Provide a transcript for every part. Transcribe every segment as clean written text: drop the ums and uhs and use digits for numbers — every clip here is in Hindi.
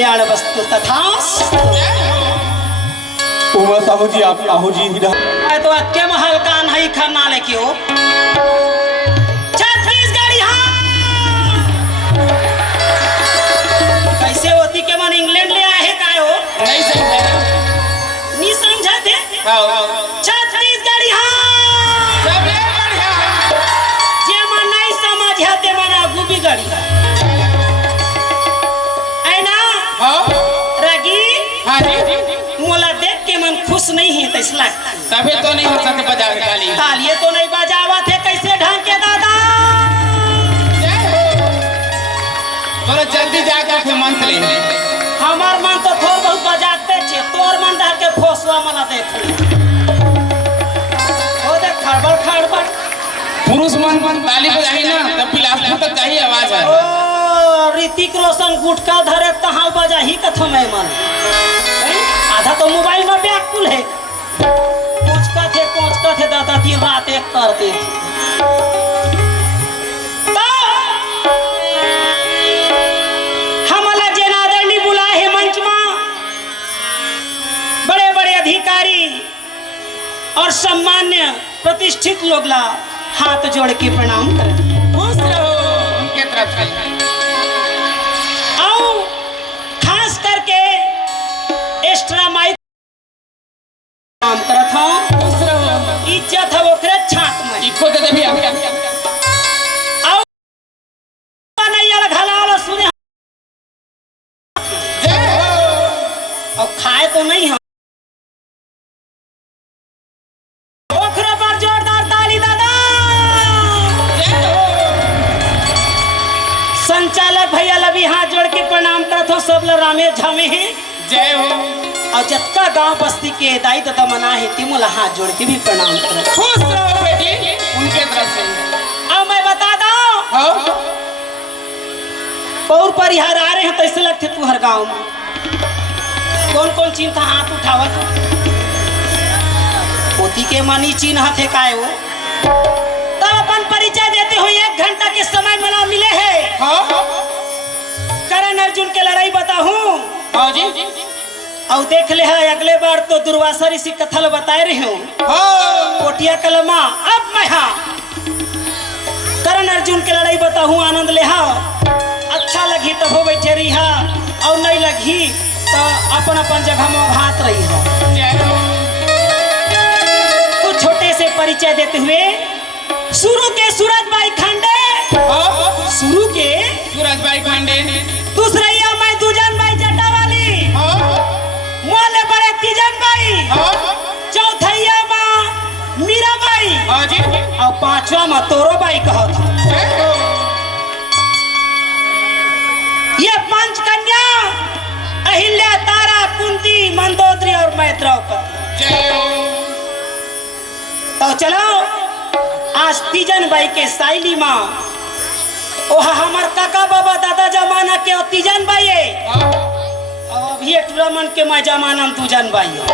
कल्याण वस्तु तथा साहू जी आप साहू जी तो अक्के महल का नहीं खाना लेके हो छत्तीसगढ़ कैसे होती के मन इंग्लैंड ले आए का हो नहीं समझा थे छत्तीसगढ़ जे मन नहीं समझा ते मन आगू बिगड़ी है ना रगी मोला देख के मन खुश नहीं है तैस लगता तभी तो नहीं हो सकते बजावे ताली तालिये तो नहीं बजावा थे कैसे ढंग के दादा थोड़ा जल्दी जाकर के मंत्र ले हमार मन तो थोड़ बहुत बजाते छे तोर मन धर के फोसवा मला देख ओ देख खड़बड़ खड़बड़ पुरुष मन ताली बजाही ना तब बिलासपुर तक चाहिए आवाज है ओ ऋतिक रोशन गुटका धरे तहां बजाही कथो मैं मन आधा तो मोबाइल में व्याकुल है पहुंचता थे दादा दिन रात एक करते हमला जनादरनी बुलाए है मंच में बड़े बड़े अधिकारी और सम्मान्य प्रतिष्ठित लोग ला हाथ जोड़ के प्रणाम करें खुश रहो उनके तरफ से आओ खास करके एक्स्ट्रा माइक काम करत हूं इज्जत है ओकरे छात में इको दे दे भी आओ नहीं यार घलाल सुने और खाए तो नहीं हम ओकरे पर जोरदार ताली दादा संचालक भैया लभी हाथ जोड़ के प्रणाम करत हो सब लोग रामेश झामे हैं जय हो और जत्का गांव बस्ती के दायित्व दमना है तिमुला हाथ जोड़ के भी प्रणाम करत खुश रहो बेटी उनके तरफ से अब मैं बता दो हाँ पौर परिहार आ रहे हैं तो ऐसे लगते तू हर गांव में कौन कौन चिन्ह हाथ उठावत पोती के मानी चिन्ह थे काय हो तब अपन परिचय देते हुए 1 घंटा के समय मला मिले है हाँ करण अर्जुन के लड़ाई बताऊं हाँ जी और देख ले है अगले बार तो दुर्वासा ऋषि कथल बताए रहे हूँ कोटिया कलमा अब मैं हाँ करण अर्जुन के लड़ाई बताऊं आनंद ले अच्छा लगी तो हो बैठे रही और नहीं लगी तो अपन अपन जगह में हाथ रही कुछ छोटे से परिचय देते हुए शुरू के सूरज भाई खांडे शुरू के सूरज भाई खांडे दूसरा मैं दूजन भाई जटा वाली मोले बड़े तीजन भाई चौथैया माँ मीरा भाई और 5वां माँ तोरो भाई कहा था ये 5 कन्या अहिल्या तारा कुंती मंदोदरी और मैं द्रौपदी तो चलो आज तीजन भाई के साइली माँ ओह हमार काका बाबा दादा जमाना के तीजन भाई है अभी टूर्नामेंट के मैं जमाना में दूजन भाई हो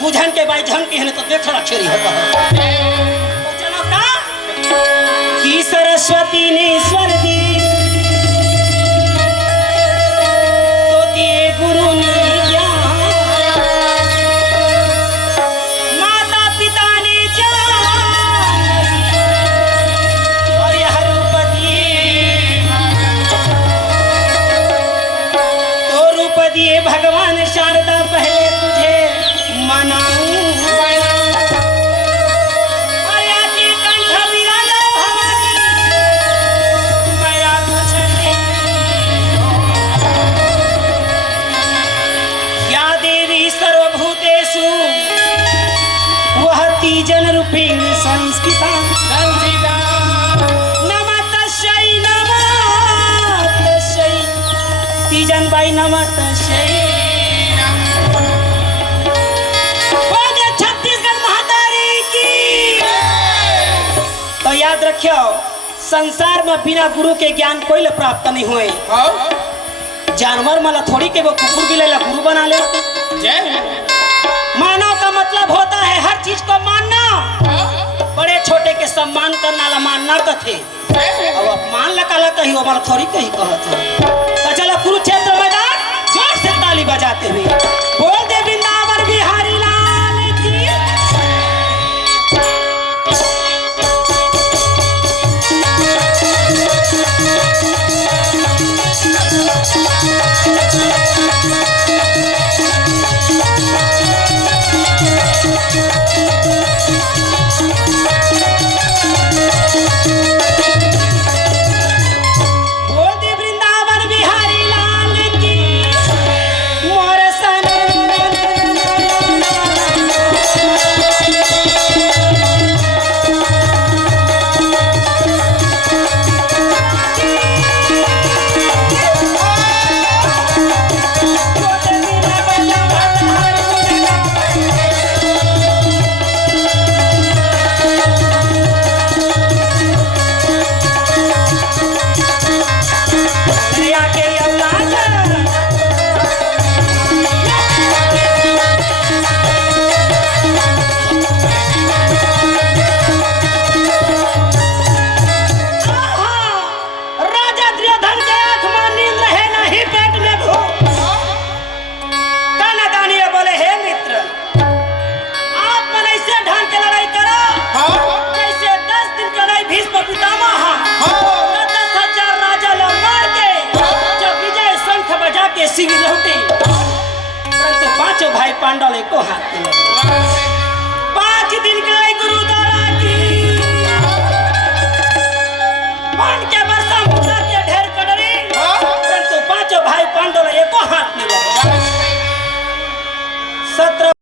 दूजन के भाई झन के है तो देख रखेरी होता है तो चलो का कि सरस्वती ने स्वर दी तो दिए गुरु ने ज्ञान माता पिता ने ज्ञान और यह रूप दिए भगवान शारदा पहले तुझे मनाऊं या देवी सर्वभूतेषु वह तीजन रूपेण संस्कृता नमः तस्यै तीजन भाई नमः तस्यै छत्तीसगढ़ महातारी की। तो याद रखियो संसार में बिना गुरु के ज्ञान कोई ले प्राप्त नहीं हुए जानवर मला थोड़ी के वो कुकुर भी लेला गुरु बना ले मानव का मतलब होता है हर चीज को मानना बड़े छोटे के सम्मान करना ला मानना कथे और अपमान लगा कही वो मला थोड़ी कही कहत तो चलो कुरुक्षेत्र मैदान बजाते हुए बोल दे वृंदावन बिहारी लाल की। बोल दे वृंदावन बिहारी लाल की। मोर शिविर लौटे, परंतु पांचों भाई पांडव को हाथ में लगे। 5 दिन के लिए गुरु द्वारा की पांड के वर्षा मुद्रा के ढेर कटरी, परंतु पांचों भाई पांडव को हाथ में लगे। 17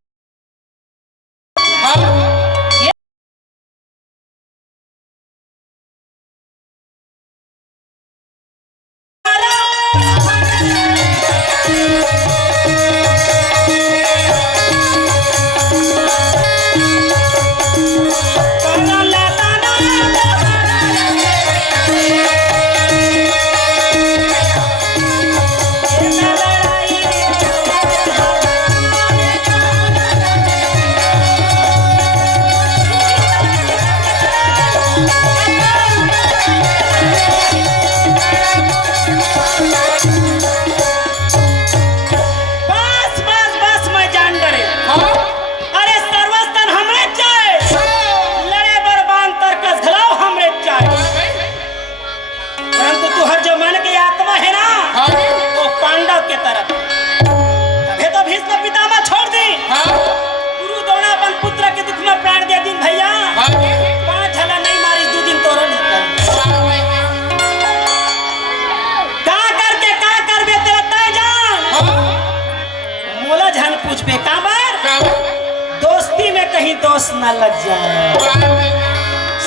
दोस्ती में कहीं दोस्त न लग जाए।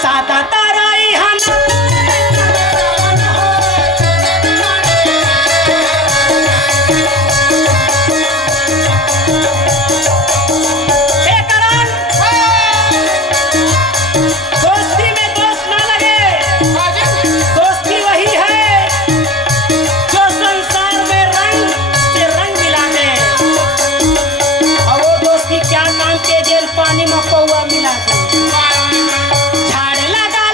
सादा तारा दोस्ती में दोस्त न लगे। दोस्ती वही है जो संसार में रंग से रंग मिला दे, और वो दोस्ती क्या काम के जेल पानी में पौआ मिला दे। झाड़ लगा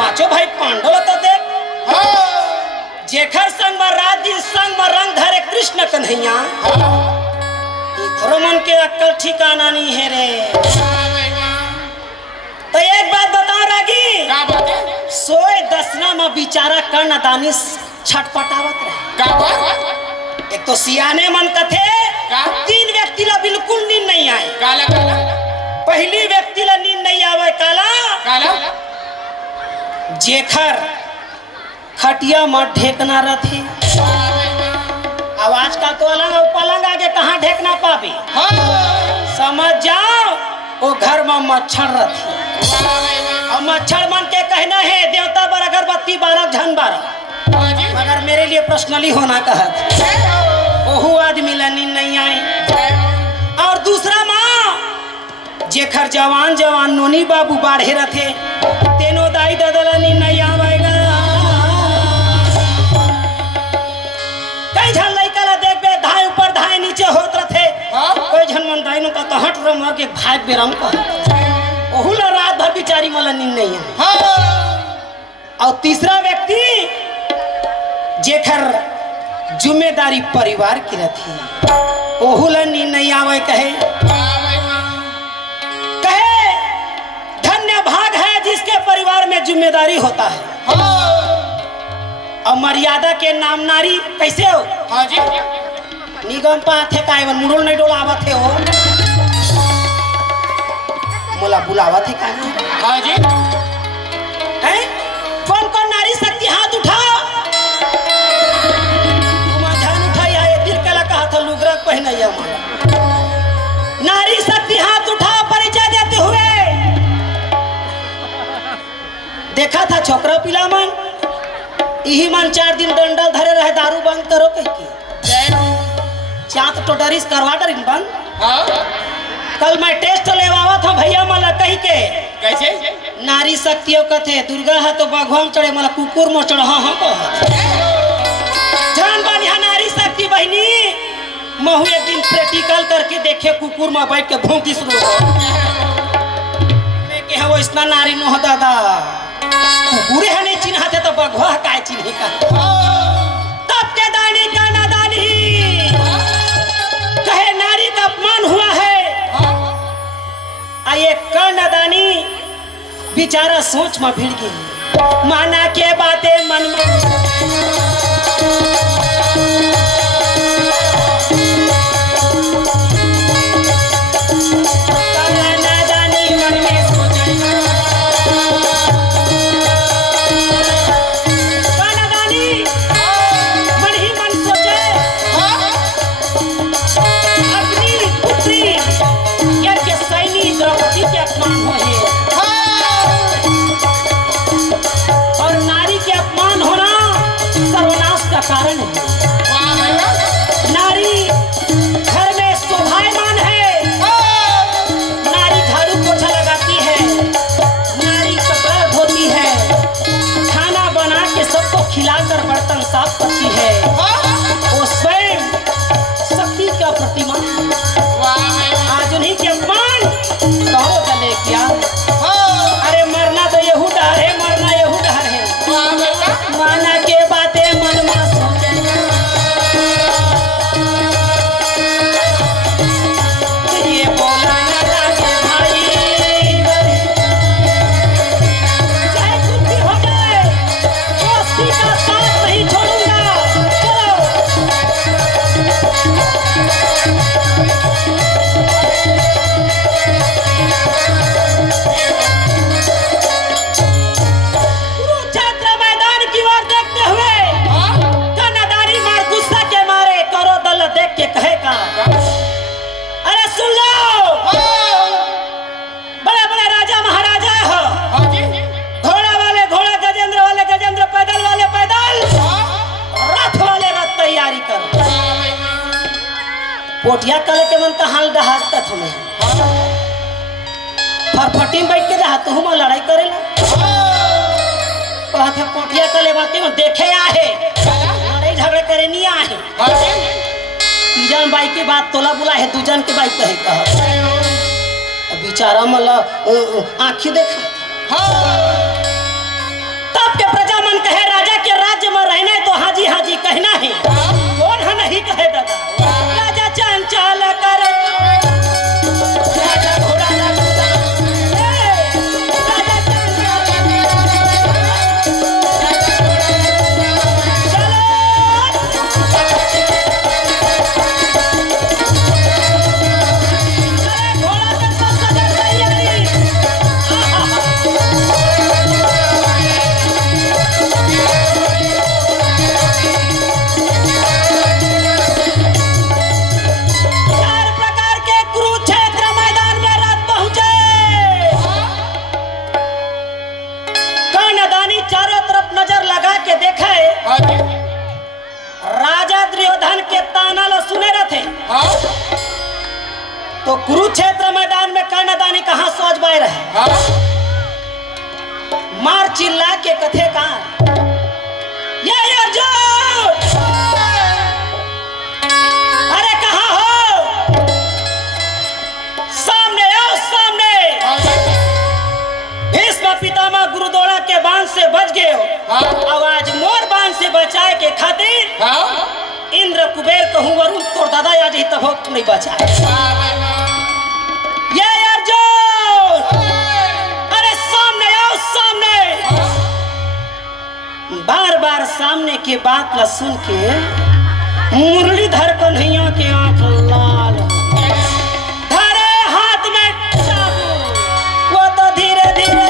पांचों भाई पांडव तो देख जेखर संग में राधी संग में रंग धरे कृष्ण कन्हैया मन के अक्कल ठिकाना नहीं है रे। तो एक बात बताओ रागी सोए दसना में बिचारा कर्णदानी छटपटावत रहे। एक तो सियाने मन कथे 3 व्यक्ति ला बिल्कुल नींद नहीं आए। पहली व्यक्ति ला नींद नहीं आवे काला जेखर खटिया में ढेकना रथे। आवाज का तो अलग पलंग आगे कहाँ ढेकना पाबी समझ जाओ। वो घर में मच्छर रथे और मच्छर मन के कहना है देवता बर अगरबत्ती 12 झन 12 मगर मेरे लिए पर्सनली होना कहत ओहू आदमी ला नींद नहीं आए। और दूसरा माँ जेखर जवान जवान नोनी बाबू बाढ़े रथे तेनो दाई दादा ला नींद नहीं आवेगा। कई झन लइका ला देखबे धाय ऊपर धाय नीचे होत रथे कोई झन मन दाई नु का तो हट रम के भाग बेरम का ओहू ला रात भर बिचारी मला नींद नहीं है। और तीसरा व्यक्ति जेखर जिम्मेदारी परिवार की रथी ओहू ला नींद नहीं आवे कहे धन्य भाग है जिसके परिवार में जिम्मेदारी होता है। और मर्यादा के नाम नारी कैसे हो निगम पाथे कायवन मुड़ोल नहीं डोलावत है हो मोला बुलावत है कायवन हैं कौन कौन नारी शक्ति हाथ उठाओ तुम ध्यान उठाया ये दिल कला कहा था लुगरा पहना या माला नारी शक्ति हाथ उठाओ परिचय देते हुए। देखा था छोकरा पिला मन यही मन 4 दिन डंडल धरे रहे दारू बंद करो कह के चाँद तो डरिस करवा डरिन बंद। कल मैं टेस्ट लेवावा था भैया मला कही के कैसे नारी शक्तियों कथे दुर्गा है तो भगवान चढ़े मला कुकुर में चढ़ हाँ जान बढ़िया नारी शक्ति बहनी महू एक दिन प्रैक्टिकल करके देखे कुकुर में बैठ के भूखी शुरू हो वो इतना नारी नो दादा कुकुर है नहीं चिन्हते तो भगवा का चिन्ह का तब के दानी का नादानी कहे नारी का अपमान हुआ है। आये कर्णदानी बेचारा सोच में भिड़ गई माना के बातें मन में कर्णदानी मन में कर्णदानी मन ही मन सोचे अपनी पुत्री यज्ञ सैनी द्रौपदी के अपमान हुए और नारी के अपमान होना सर्वनाश का कारण है। नारी घर में शोभायमान है नारी झाड़ू पोछा लगाती है नारी कपड़ा धोती है खाना बना के सबको खिलाकर बर्तन साफ करती है वो स्वयं शक्ति का प्रतिमा। आज उन्हीं के अपमान कहो गले क्या अरे मरना तो यहू डर है मरना यहू डर है माना के बातें मन में सोचे ये बोला ना जाके भाई चाहे कुछ भी हो जाए दोस्ती का साथ नहीं छोड़ूंगा। चलो कुरुक्षेत्र मैदान की ओर देखते हुए कर्णदानी मार गुस्सा के मारे करो दल देख के कहेगा अरे सुन लो बड़े बड़े राजा महाराजा हो घोड़ा वाले घोड़ा गजेंद्र वाले गजेंद्र पैदल वाले पैदल रथ वाले रथ तैयारी करो। पोटिया कले के मन का हाल डहाक तुम्हें फटफटी बैठ के रहा तू हम लड़ाई करेला कहते पोटिया कले बात में देखे आहे लड़ाई झगड़े करे नहीं आहे तीजन बाई की बात तोला बुला है दूजन के बाई कहे कह बेचारा मला आँखी देखा चिल्ला के कथे का ये अर्जुन अरे कहाँ हो सामने आओ सामने भीष्म पितामह गुरुद्वारा के बांध से बच गए हो आवाज मोर बांध से बचाए के खातिर इंद्र कुबेर कहूँ वरुण तोर दादा आज ही तब नहीं बचा ये अर्जुन अरे सामने आओ सामने बार बार सामने के बात ला सुन के मुरलीधर कन्हैया के आंख लाल धरे हाथ में चाबू वो तो धीरे धीरे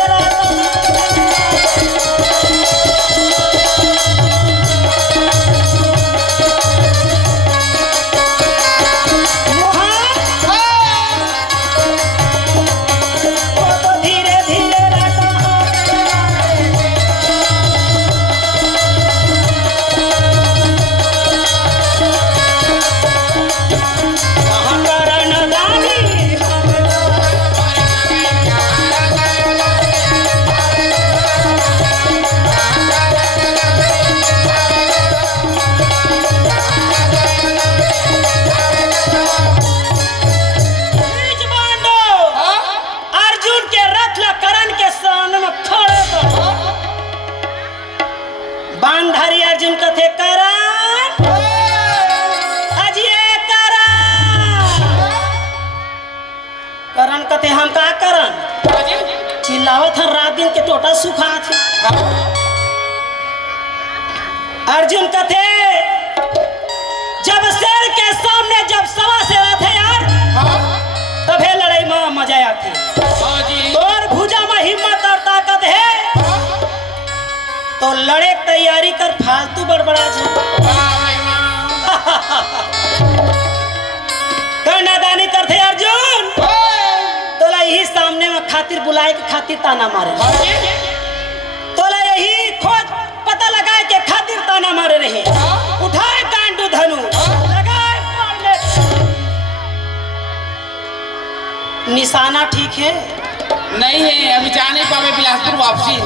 बांधारी अर्जुन कथे करण अजय करण कथे हम का करन चिल्लावत हर रात दिन के टोटा सुखा थे अर्जुन कथे जब शेर के सामने जब सवा से थे यार तभे लड़ाई में मजा आती तोर भुजा में हिम्मत और ताकत है तो लड़े तैयारी कर फालतू बड़बड़ा कर्णादानी करते अर्जुन तोला यही सामने में खातिर बुलाए के खातिर ताना मारे तोला यही खोज पता लगाए के खातिर ताना मारे रहे उठाए कांडू धनु लगाए निशाना ठीक है नहीं है अभी जा नहीं पावे बिलासपुर वापसी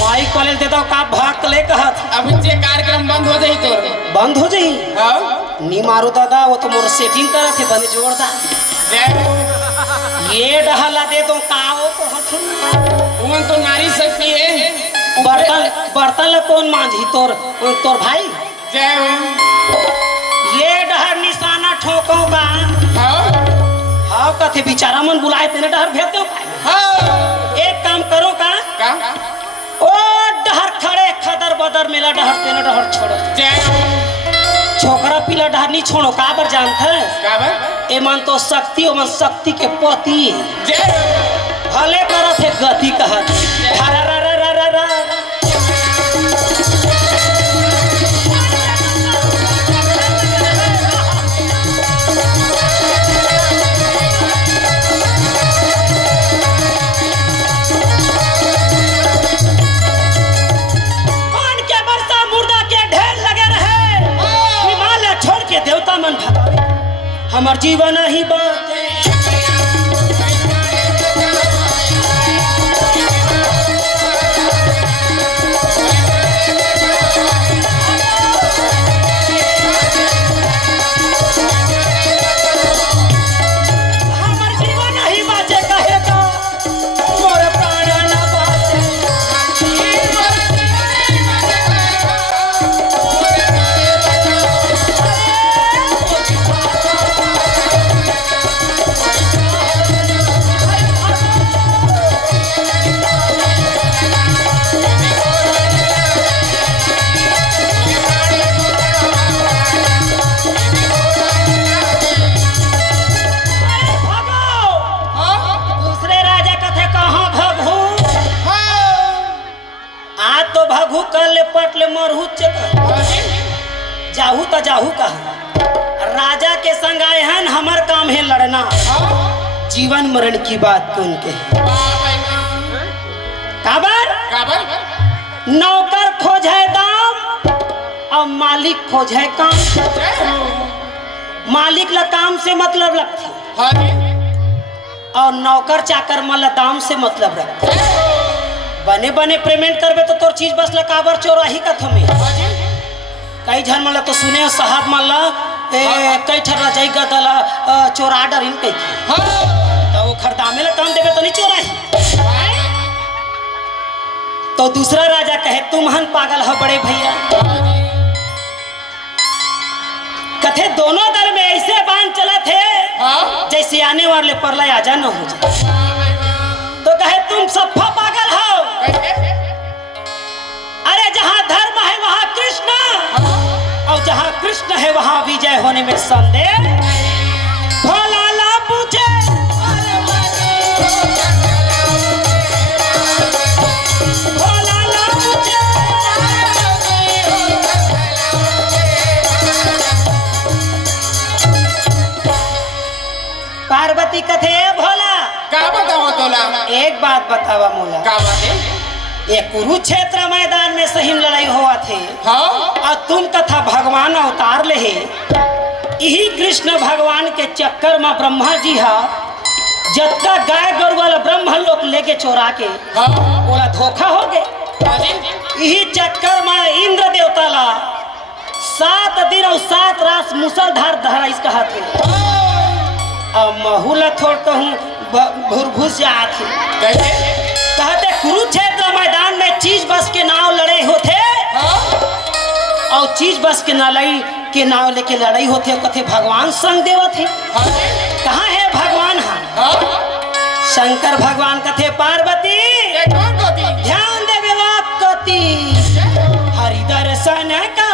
माई कॉलेज दे दो का भाग ले कहत अभी जे कार्यक्रम बंद हो जाई तो बंद हो जाई नी मारो दादा वो तो मोर सेटिंग करत है बने जोरदार ये डहला दे दो काओ को उन तो नारी शक्ति है बर्तन ले कौन मांझी तोर भाई जय हो ये डहर निशाना ठोको का हाँ कथे बेचारा मन बुलाए तेने डहर भेज दो एक काम करो का ओ डहर खड़े खदर बदर मिला डहर तेने डहर छोड़ो छोकरा पीला डहर नहीं छोड़ो काबर जानता है ए मन तो शक्ति ओ मन शक्ति के पति भले करो थे गति कहत रा रा रा रा रा रा देवता मन भगवान हमार जीवन ही बात हमार जीवन ही बाचे कहे तो मोर प्राण न बाचे पटले मरहू जाहू तो जाहू कहा राजा के संग आए हैं हमार काम है लड़ना जीवन मरण की बात कौन के काबर नौकर खोजे दाम और मालिक खोजे काम मालिक ला काम से मतलब रखती और नौकर चाकर मला दाम से मतलब रखती बने बने पेमेंट करबे तो तोर चीज बस ला काबर चोराही का थमे कई झन मन ला तो सुने हो साहब मन ला कई ठर रजाई गदला चोरा डरिन कई तो वो खरदामे ला काम देबे तो नहीं चोराही तो दूसरा राजा कहे तुम हन पागल हो बड़े भैया कथे दोनों दल में ऐसे बांध चला थे जैसे आने वाले परलय आजा न हो जाए तो कहे तुम सब पागल हो अरे जहां धर्म है वहां कृष्ण और जहां कृष्ण है वहां विजय होने में संदेह भोला ला पूछे भोला ला पूछे पार्वती कथे भोला का बताओ तोला एक बात बतावा मोला का बात ये कुरुक्षेत्र मैदान में सही लड़ाई हुआ थे और तुम कथा भगवान अवतार ले यही कृष्ण भगवान के चक्कर में ब्रह्मा जी हा जत्ता गाय गरु वाला ब्रह्म लोग लेके चोरा के बोला धोखा हो गए यही चक्कर में इंद्र देवता ला 7 दिन और 7 रात मुसलधार धरा इसका हाथ और महूला थोड़ कहूँ भूरभूस जात कहते कुरुक्षेत्र मैदान में चीज बस के नाव लड़े होते और चीज बस के लड़ाई के नाव लेके लड़ाई होते कथे भगवान संग देवत है कहाँ है भगवान शंकर भगवान कथे पार्वती ध्यान देवे कति हरि दर्शन का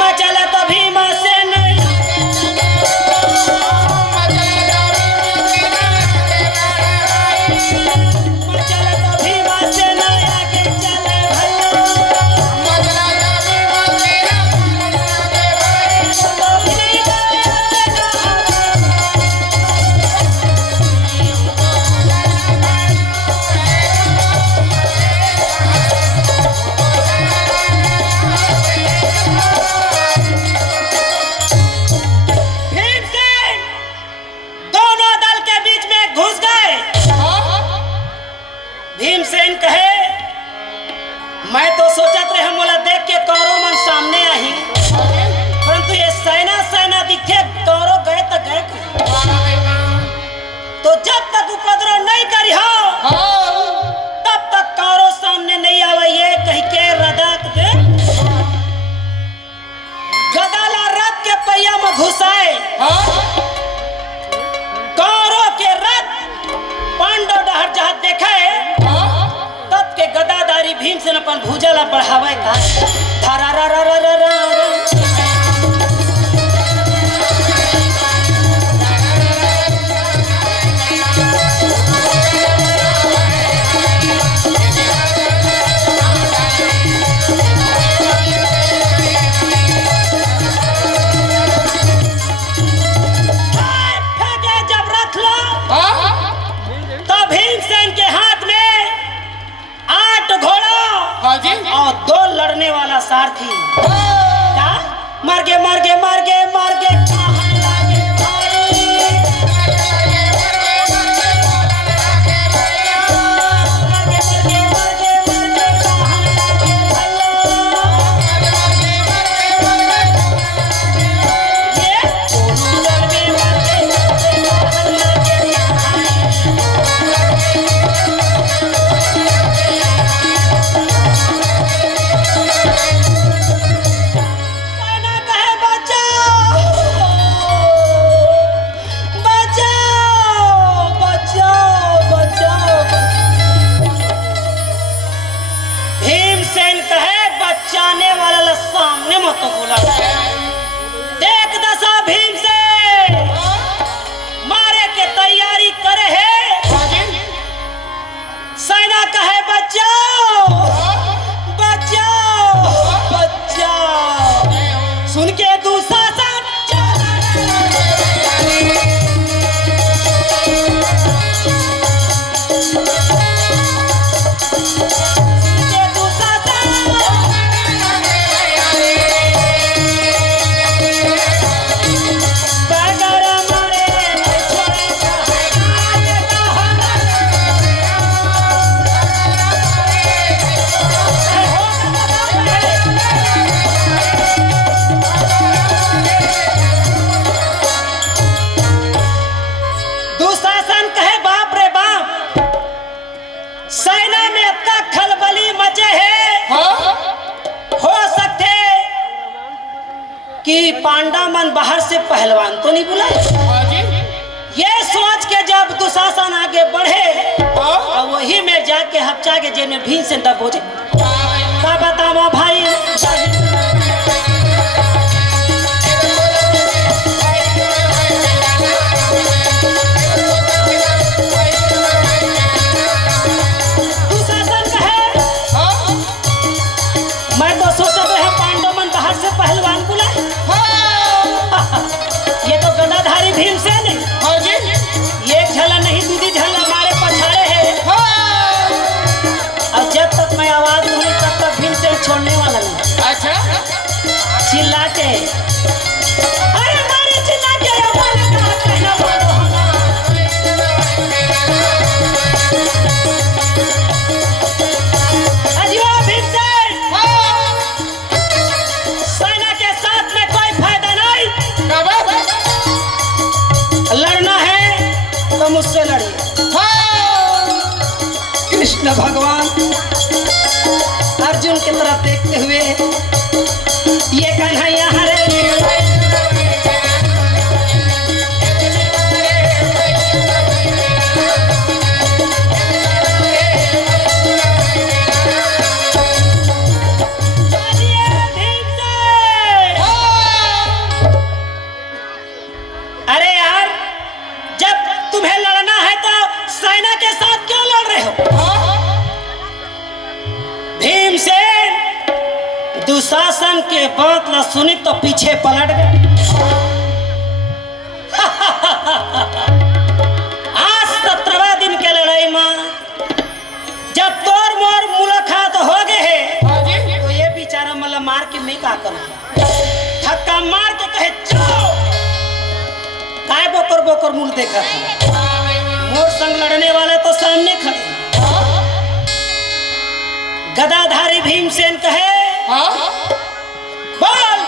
मचल तो भीमा से भीमसेन कहे मैं तो सोचत रहे मोला देख के कौरव मन सामने आई परंतु ये सेना दिखे कौरव गए तो गए तो जब तक उपद्रव नहीं करी हो तब तक कौरव सामने नहीं आवे ये कह के रदक दे गदाला रथ के पहिया में घुसाए कौरव के रथ पांडव डहर जहां देखे तब के गदाधारी भीमसेन अपन भुजला बढ़ावे का धारा रा रा रा रा रा जब रथ लो तब भीमसेन के हाथ में 8 घोड़ा और 2 लड़ने वाला सारथी क्या मार के तो बोला देख दशा भीम से मारे के तैयारी करे है। सेना कहे बचाओ बचाओ बचाओ। सुन के दूसरा कि पांडा मन बाहर से पहलवान तो नहीं बुलाए। ये सोच के जब दुशासन आगे बढ़े और वही में जाके हफ्चा के जेल में भीम से दबोचे। का बतावा भाई दुशासन कहे मैं तो सोचा तो है पांडव मन बाहर से पहलवान बुलाए। ये तो गदाधारी भीमसेन है। एक झला नहीं दूधी झला हमारे पछाड़े है। और जब तक मैं आवाज नहीं तब तक भीमसेन छोड़ने वाला नहीं। अच्छा चिल्ला के अरे मारे चिल्ला के कहना बोलो अजियो भीमसेन सेना के साथ में कोई फायदा नहीं। लड़ना है तो मुझसे लड़िए। कृष्ण भगवान अर्जुन की तरफ देखते हुए ये कन्हैया हरे अरे यार जब तुम्हें लड़ना है तो सेना के साथ क्यों लड़ रहे हो? भीमसेन दुशासन के बात न सुनी तो पीछे पलट गए। आज 17वां दिन के लड़ाई में जब तोर मोर मुलाकात हो गए है तो ये बेचारा मतलब मार के मैं का करूं? धक्का मार के कहे जाओ। काय बोकर बोकर मुंह देखा था। मोर संग लड़ने वाले तो सामने खड़े। गदाधारी भीमसेन कहे बोल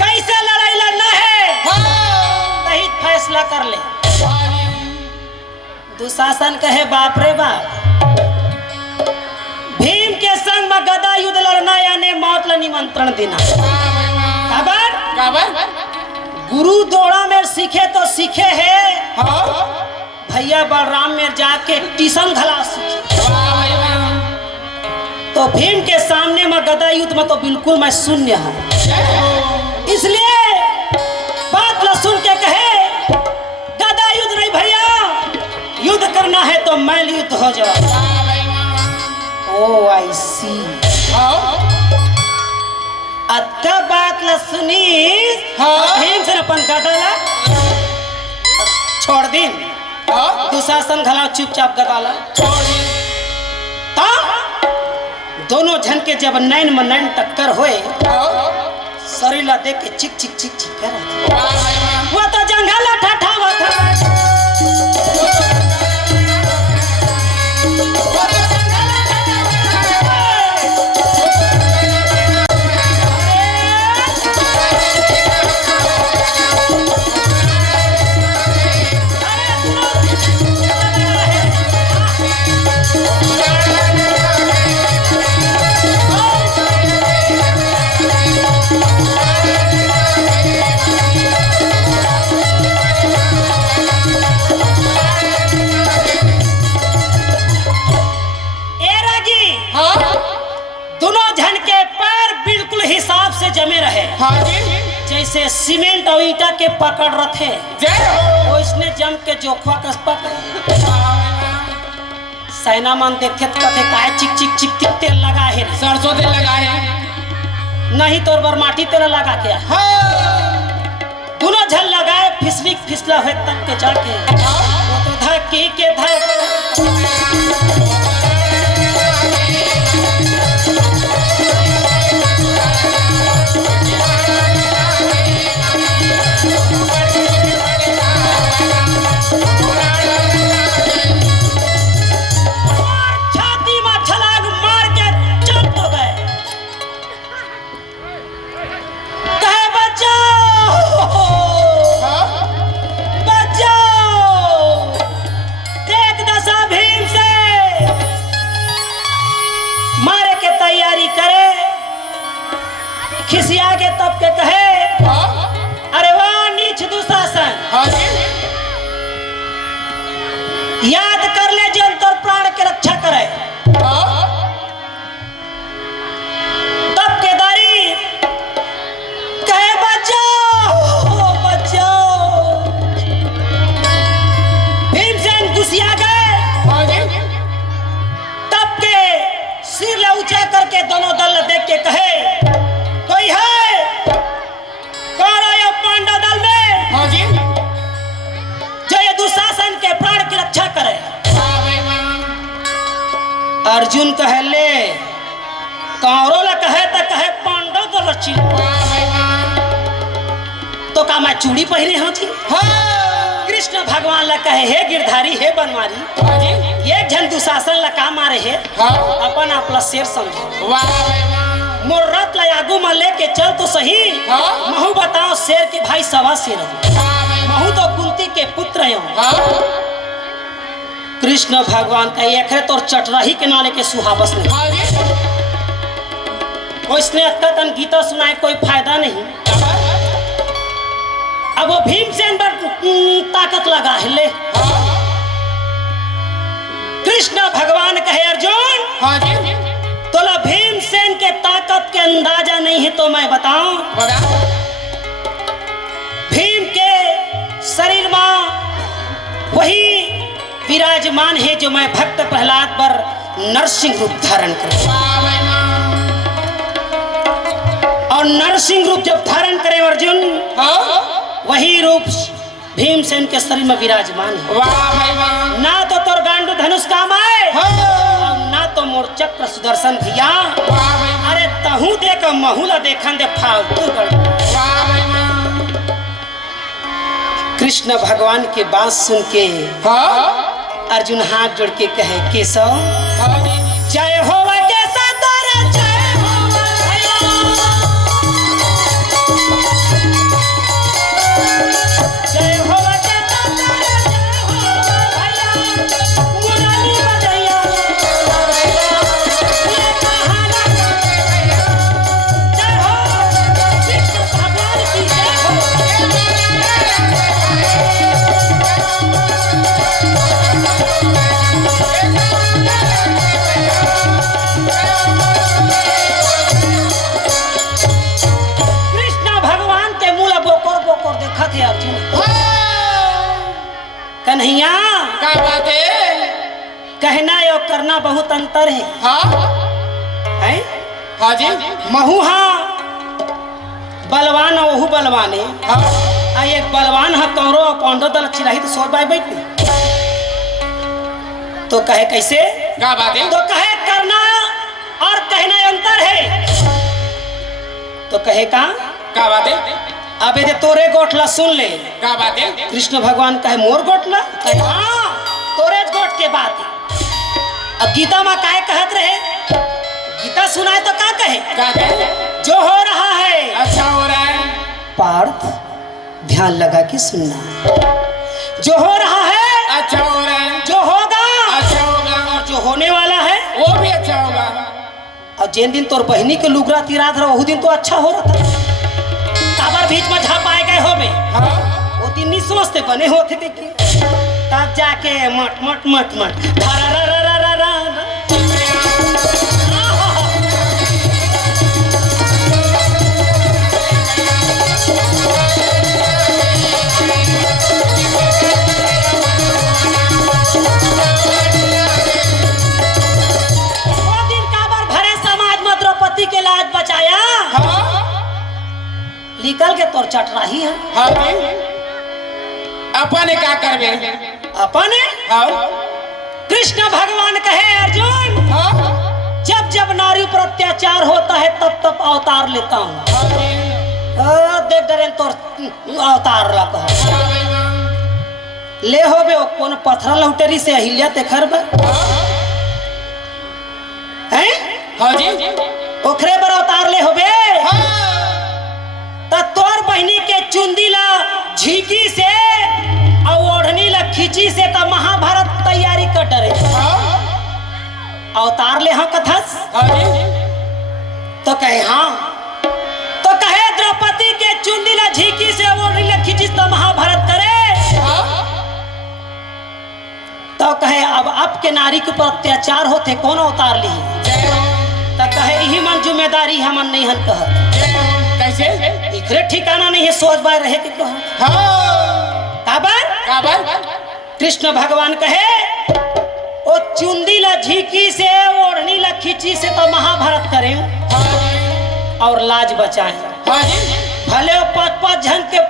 कैसे लड़ाई लड़ना है? वही फैसला कर ले। दुशासन कहे बाप रे बाप भीम के संग में गदा युद्ध लड़ना यानी मौत ला निमंत्रण देना। खबर गुरु दोड़ा में सीखे तो सीखे है। भैया बलराम में जाके टीसन धला सीखे। तो भीम के सामने में गदा युद्ध में तो बिल्कुल मैं शून्य हूं। इसलिए बात न सुन के कहे गदा युद्ध नहीं भैया युद्ध करना है तो मैल युद्ध हो जाओ। ओ आई सी अत्ता बात न सुनी भीम से अपन गदा ला छोड़ दी। दुशासन घला चुपचाप गदा ला दोनों झन के जब नैन में नैन टक्कर होए शरीला देख के चिक चिक चिक चिक कर वो तो जंगल ठठावा था। हिसाब से जमे रहे, हाँ जी जैसे सीमेंट और ईटा के पकड़ रखे जय हो वो इसने जम के जोखवा कस पकड़े। सैना मन देखे तो कथे काहे चिक चिक चिक चिक तेल लगा है, सरसों तेल लगा है नहीं तोर बर माटी तेल लगा के दोनों झल लगाए फिसली फिसला हुए तक के जाके वो तो धक्की के धक छाती में छलांग मार के चल तो गए, कहे बचाओ बचाओ, देख दशा भीम से मारे के तैयारी करे, खिसिया के तब के कहे अरे वाह नीच दुशासन, याद कर ले जो तोर प्राण के रक्षा करे। तब के दारी कहे बचाओ बचाओ, भीमसेन घुसिया गए। तब के सिर ले ऊंचा करके दोनों दल देख के कहे कोई है कौन आया पांडव दल में जो ये दुशासन के प्राण की रक्षा करे। अर्जुन कहे ले कौरो ला कहे त कहे पांडव दल रची तो का मैं चूड़ी पहने हो थी। कृष्ण भगवान ला कहे हे गिरधारी हे बनवारी एक झन दुशासन ला का मारे है अपन आपला शेर समझो, मोर रथ ला आगू में लेके चल तो सही। महू बताओ शेर के भाई सवा शेर महू तो कुंती के पुत्र हो। कृष्ण भगवान का एकरे तोर चटराही के नाले के सुहावस नहीं, उसने अत्तन गीता सुनाए कोई फायदा नहीं। अब वो भीमसेन पर ताकत लगा है ले। कृष्ण भगवान कहे अर्जुन तोला भीमसेन के ताकत के अंदाजा नहीं है तो मैं बताऊं, भीम के शरीर में वही विराजमान है जो मैं भक्त प्रहलाद पर नरसिंह रूप धारण करे, और नरसिंह रूप जब धारण करे अर्जुन वही रूप भीमसेन के शरीर में विराजमान है। ना तो तोर गांडू धनुष काम आए और ना तो मोर चक्र सुदर्शन भैया। अरे तहू देख महूला देखन दे फालतू कृष्ण भगवान के बात सुन के अर्जुन हाथ जोड़ के कहे केशव जय हो केशव तोरा जय हो भैया, जय हो केशव तोरा जय हो भैया, मुरली बजैया ये कहाना जय हो कृष्ण भगवान की जय हो। देखा थे अर्जुन कन्हैया क्या बात है, कहना और करना बहुत अंतर है। हैं? हाँ जी महू हाँ बलवान और वहू बलवान है। आ एक बलवान है कौरो और पांडव दल चिराही तो सौ बाय बैठ तो कहे कैसे क्या बात है, तो कहे करना और कहना अंतर है। तो कहे का क्या बात है, अबे दे तोरे गोठला सुन ले। क्या बात है, कृष्ण भगवान कहे मोर गोठला कहे हाँ तोरे गोठ के बात है। अब गीता में काहे कहत रहे, गीता सुनाए तो का कहे क्या कहे, जो हो रहा है अच्छा हो रहा है पार्थ ध्यान लगा के सुनना, जो हो रहा है अच्छा हो रहा है, जो होगा अच्छा होगा, और जो होने वाला है वो भी अच्छा होगा। और जिन दिन तोर बहनी के लुगरा तिराद रहा वो दिन तो अच्छा हो रहा था, काबर बीच में झप आए गए हो में वो दिन नहीं सोचते बने होते देखिए तब जाके मट मट मट मट धरा रा रा रा रा रा तोर चटराही है। हाँ जी अपने का करबे अपने हाँ कृष्ण भगवान कहे अर्जुन हाँ जब जब नारी पर अत्याचार होता है तब तब अवतार लेता हूँ। देख डरे तोर अवतार ला कह ले हो बे कौन पत्थर लौटरी से अहिल्या ते खरब हैं हाँ जी ओखरे पर अवतार ले हो बे त तोर बहनी के चुंदी ला झीकी से और ओढ़नी ला खींची से त महाभारत तैयारी कर डरे अवतार ले हाँ कथस तो कहे हाँ तो कहे द्रौपदी के चुंदी ला झीकी से ओढ़नी ला खींची तो महाभारत करे तो कहे अब के नारी के ऊपर अत्याचार होते कौन अवतार ली तो कहे यही मन जिम्मेदारी हमन नहीं हन कह कैसे इखरे ठिकाना नहीं है सोच बार रहे के कह काबर कृष्ण भगवान कहे ओ चुंदी ला झीकी से ओढ़नी ला खींची से तो महाभारत करें और लाज बचाएं भले 5-5 जन के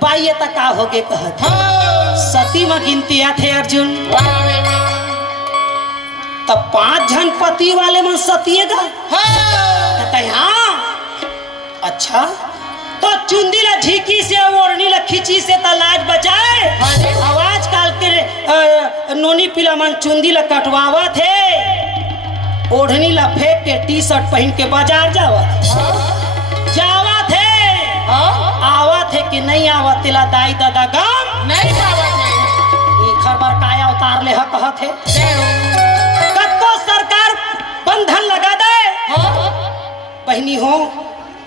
बाइये तक का होगे कहत सती में गिनती थे अर्जुन तब 5 जन पति वाले में सतिएगा हाँ अच्छा तो चुंदी ला झीकी से ओढ़नी ला खींची से तो लाज बचाए आवाज काल के नोनी पीला मन चुंदी ला कटवावा थे ओढ़नी ला फेंक के टी शर्ट पहन के बाजार जावा थे आवा थे कि नहीं आवा तेला दाई दादा गम नहीं खबर काया उतार ले कह थे कत्तो सरकार बंधन लगा दे बहनी हो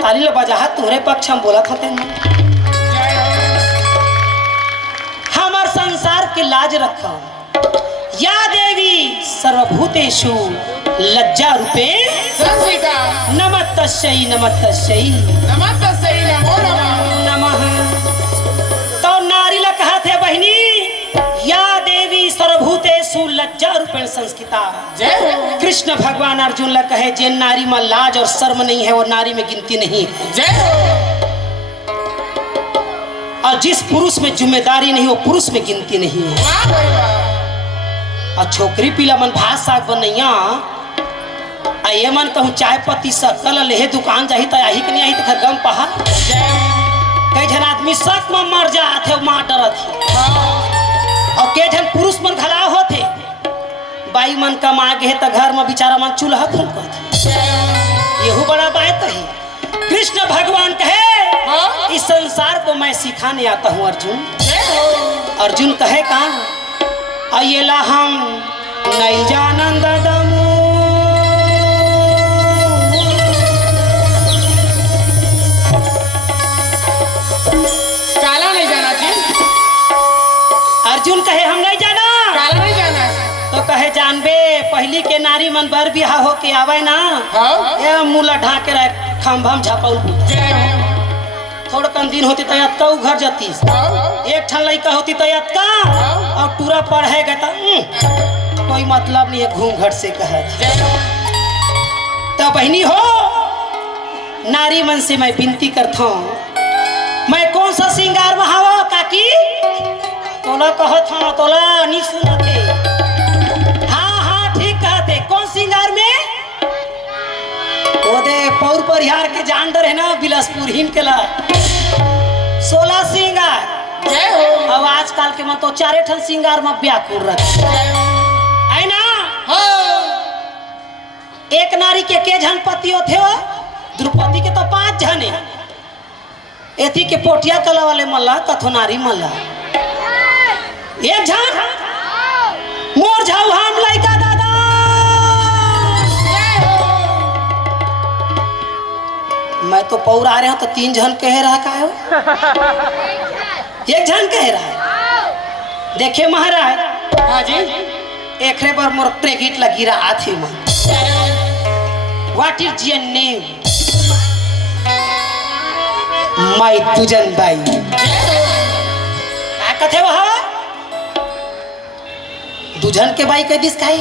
ताली बजा तुहरे पक्ष हम बोला था हमार संसार की लाज रखा या देवी सर्वभूतेषु लज्जा रूपे नमस्तस्यै नमस्तस्यै नमो नमः तो नारी ला कहा थे बहनी या देवी सर्वभूतेषु लज्जा रूपेण संस्कृता कृष्ण भगवान अर्जुन ला कहे जे नारी में लाज और शर्म नहीं है वो नारी में गिनती नहीं है और जिस पुरुष में जिम्मेदारी नहीं वो पुरुष में गिनती नहीं है और छोकरी पीला मन भात साग बनैया ये मन कहूँ चाय पत्ती सकल लेहे दुकान जाही तो यही नहीं आई तो गम पहा कई जन आदमी शक में मर जाते माँ डरत और कई जन पुरुष मन घला होते बाई मन कमा गे तो घर में बेचारा मन चूल्हा फूक यहू बड़ा बात है कृष्ण भगवान कहे इस संसार को मैं सिखाने आता हूँ अर्जुन अर्जुन कहे कहा अयला हम नहीं जानन ददमू काला नहीं जाना जी अर्जुन कहे हम नहीं जाना काला नहीं जाना तो कहे जानबे पहली के नारी मन बर बिहा हो के आवे ना ये मुला ढाके रहे खम्भम झपौल थोड़ा कम दिन होती तो यत का घर जाती एक ठन लड़का होती तो यत का और टूरा पढ़ेगा तो कोई मतलब नहीं है घूम घट से कहे तो बहनी हो नारी मन से मैं विनती करता हूँ मैं कौन सा श्रृंगार में हवा काकी तोला कहत हाँ तोला नहीं सुनते हाँ ठीक कहते कौन श्रृंगार में वो दे पौर परिहार के जान डर है ना बिलासपुर हिम के ला 16 श्रृंगार अब आजकल के मन तो 4 ठन श्रृंगार में व्याकुल रखे है ना एक नारी के झन पति होते हो द्रौपदी के तो 5 जने एथी के पोटिया कला वाले मल्ला कथो नारी मल्ला एक झन मोर जाऊ हम लइका दादा मैं तो पौर आ रहे हूं तो 3 जन कह रहा का है एक जन कह रहा है देखिए महाराज हाँ जी एकरे पर मोर प्रेगिट लगी रहा थी मैं व्हाट इज योर नेम माई तुजन बाई क्या कथे वहा दुजन के बाई के दिस खाई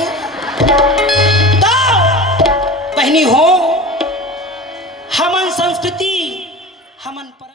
तो बहनी हो हमन संस्कृति हमन पर